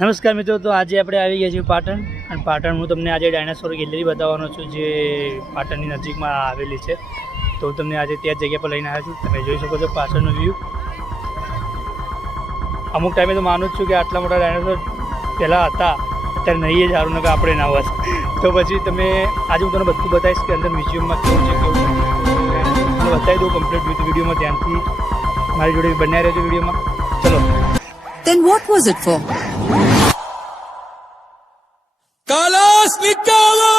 નમસ્કાર મિત્રો, તો આજે આપણે આવી ગયા છીએ પાટણ અને પાટણ હું તમને આજે ડાયનાસોર ગેલેરી બતાવવાનો છું જે પાટણની નજીકમાં આવેલી છે. તો હું તમને આજે ત્યાં જગ્યા પર લઈને આવ્યો છું. તમે જોઈ શકો છો પાછળનો વ્યૂ. અમુક ટાઈમે તો માનું જ છું કે આટલા મોટા ડાયનાસોર પહેલાં હતા, અત્યારે નહીં જ સારું ને કે આપણે ના હોત. તો પછી તમે આજે હું તમને બધું બતાવીશ કે અંદર મ્યુઝિયમમાં કેવું છે કેવું બતાવી દઉં કમ્પ્લીટ વિડીયોમાં. ધ્યાનથી મારી જોડે બનાવી રહેજો વિડીયોમાં. ચલો. Then what was it for? Kalas Mikala!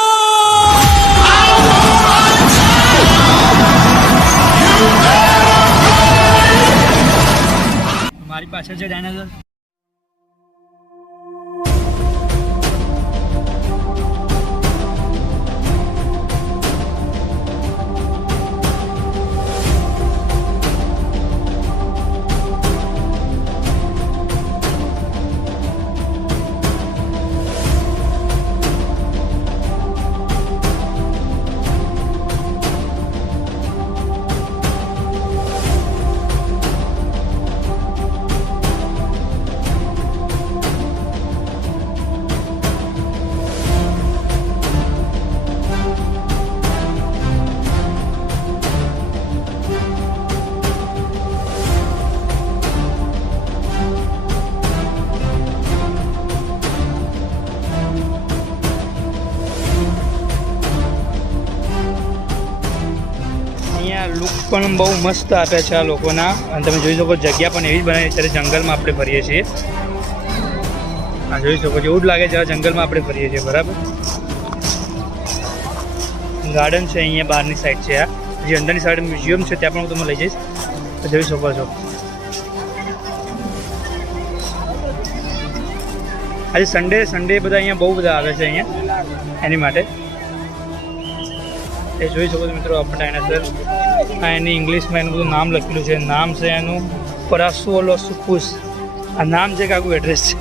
મારી પાછળ છે ડાયનાસોર. લુક પણ બહુ મસ્ત આપ્યા છે આ લોકોના. અને તમે જોઈ શકો જગ્યા પણ એવી જ બનાવી. અત્યારે જંગલમાં આપણે ફરીએ છીએ. આ જોઈ શકો છો, એવું જ લાગે છે જંગલમાં આપણે ફરીએ છીએ. બરાબર. ગાર્ડન છે અહીંયા બહારની સાઈડ છે. આ જે અંદરની સાઈડ મ્યુઝિયમ છે ત્યાં પણ હું તમને લઈ જઈશ. તો જોઈ શકો છો આજે સન્ડે બધા અહીંયા બહુ બધા આવે છે અહીંયા એની માટે. એ જોઈ શકો છો મિત્રો આપણે ડાયનાસોર. આ એની ઇંગ્લિશમાં એનું બધું નામ લખેલું છે. નામ છે એનું પરાસુઓલોસુપુસ. આ નામ છે કે આખું એડ્રેસ છે.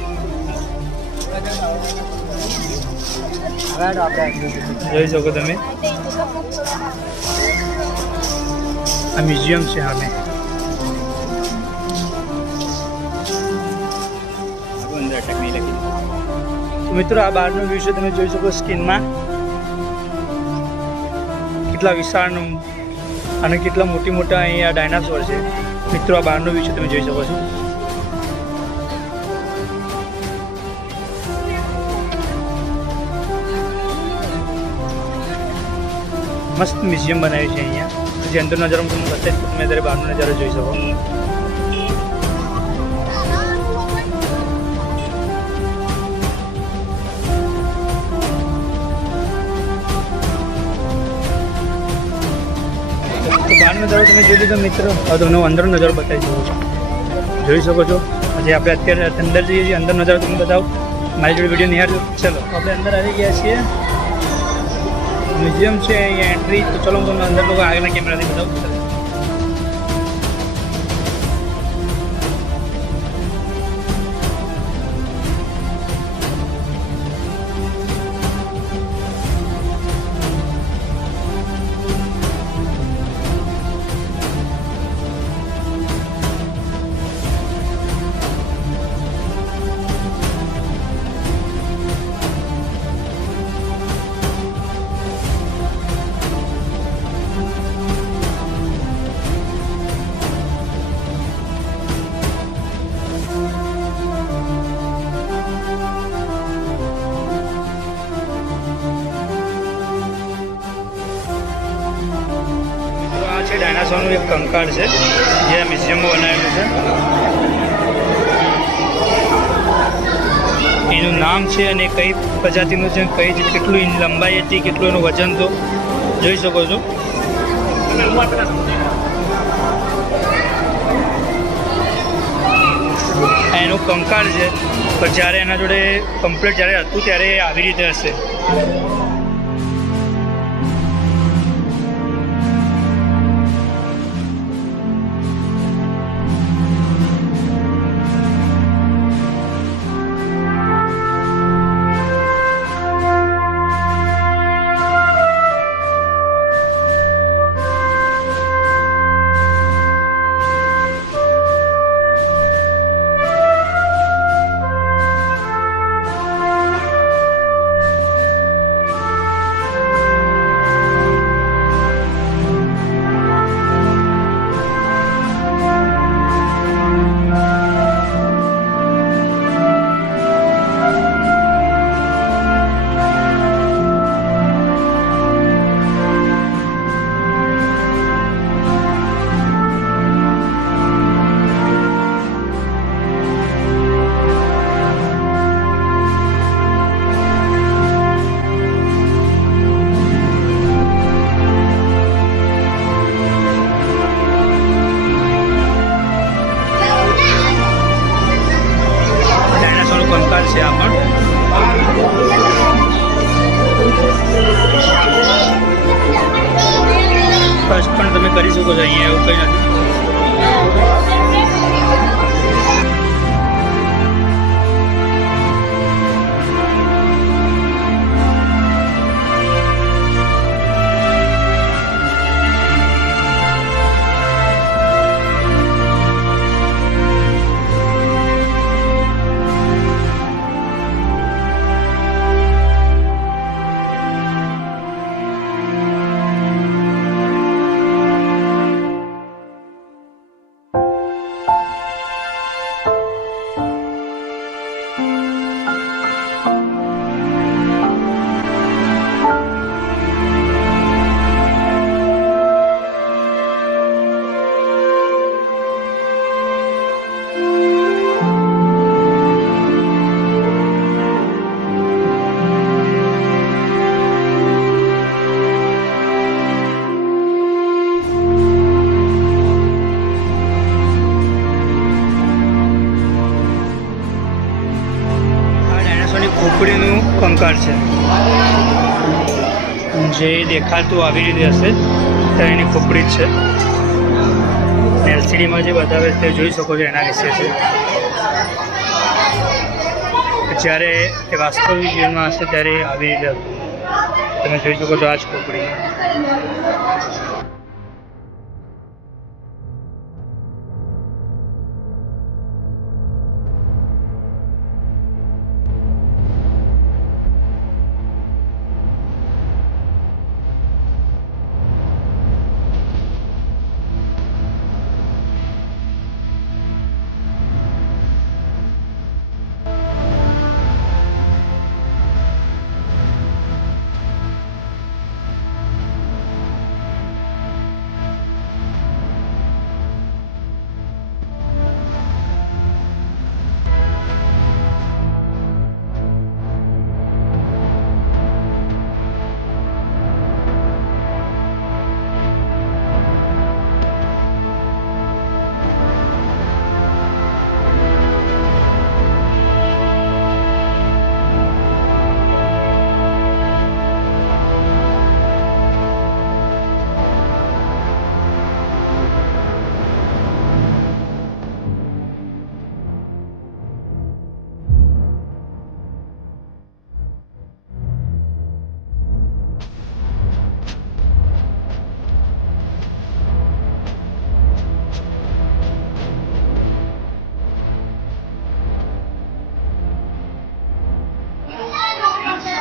જોઈ શકો તમે આ મ્યુઝિયમ છે. અમે મિત્રો આ બહારનો વ્યૂ છે. તમે જોઈ શકો સ્ક્રીનમાં કેટલા વિશાળ અને કેટલા મોટા અહીંયા ડાયનાસોર છે. મિત્રો આ બહારનો વ્યૂ છે, તમે જોઈ શકો છો. મસ્ત મ્યુઝિયમ બનાવ્યું છે અહીંયા. જે અંદર નજારો હું તમને બતાવીશ, તમે અત્યારે બહારનો નજારો જોઈ શકો. બહારનો નજારો તમે જોઈ લીધો મિત્રો. હવે તમને અંદરનો નજારો બતાવી શકો છો. જોઈ શકો છો. આજે આપણે અત્યારે અંદર જઈએ છીએ. અંદર નજારો તમને બતાવું. મારી જોડે વિડીયો નિહાળજો. ચલો આપણે અંદર આવી ગયા છીએ. મ્યુઝિયમ છે અહીંયા એન્ટ્રી. તો ચલો હું તમને અંદર લોકો આગળના કેમેરાથી બતાવું. ડાયનાસોરનું એક કંકાળ છે જે મ્યુઝિયમમાં બનાવેલું છે. એનું નામ છે અને કઈ પ્રજાતિનું છે, કેટલું એની લંબાઈ હતી, કેટલું એનું વજન તો જોઈ શકો છો. એનું કંકાળ છે, પણ જ્યારે એના જોડે કમ્પ્લીટ જ્યારે હતું ત્યારે આવી રીતે હશે. બ્રેકફાસ્ટ પણ તમે કરી શકો છો અહીંયા, એવું કંઈ નથી. ખોપડીનું કંકાળ છે, જે દેખાતું આવી રીતે હશે ત્યારે એની ખોપડી જ છે. એલસીડીમાં જે બતાવે તે જોઈ શકો છો એના વિશે છે. જ્યારે એ વાસ્તવિક જીવનમાં હશે ત્યારે આવી રીતે હતું. તમે જોઈ શકો છો આ જ ખોપડી.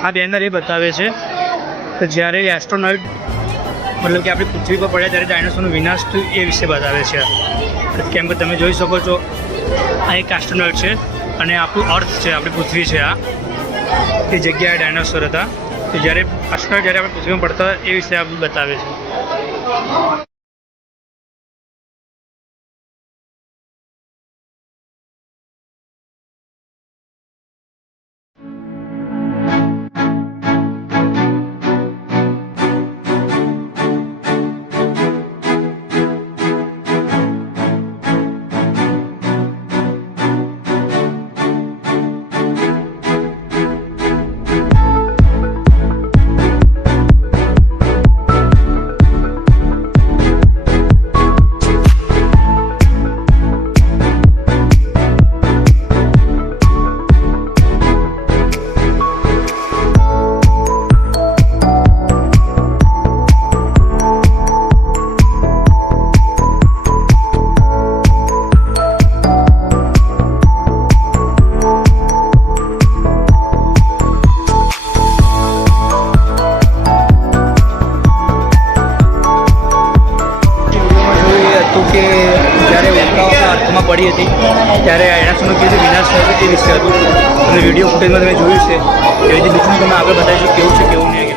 આ બેનર એ બતાવે છે કે જ્યારે એસ્ટ્રોનોઇટ મતલબ કે આપણી પૃથ્વી પર પડ્યા ત્યારે ડાયનોસોરનો વિનાશ થયો એ વિશે બતાવે છે. કેમ કે તમે જોઈ શકો છો આ એક એસ્ટ્રોનોઇટ છે અને આપણું અર્થ છે, આપણી પૃથ્વી છે. આ એ જગ્યાએ ડાયનોસોર હતા. તો જ્યારે એસ્ટ્રોનોઇટ જ્યારે આપણે પૃથ્વીમાં પડતા એ વિશે આ બતાવે છે. પડી હતી ત્યારે ડાયનાસોરનો કેવી રીતે વિનાશ થયો તે વિશે હતું. અને વિડીયો ફૂટેજમાં તમે જોયું છે એવી રીતે બીજું તમે આગળ બતાવીશું કેવું છે કેવું નહીં.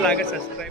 લાગે સબસ્ક્રાઈબ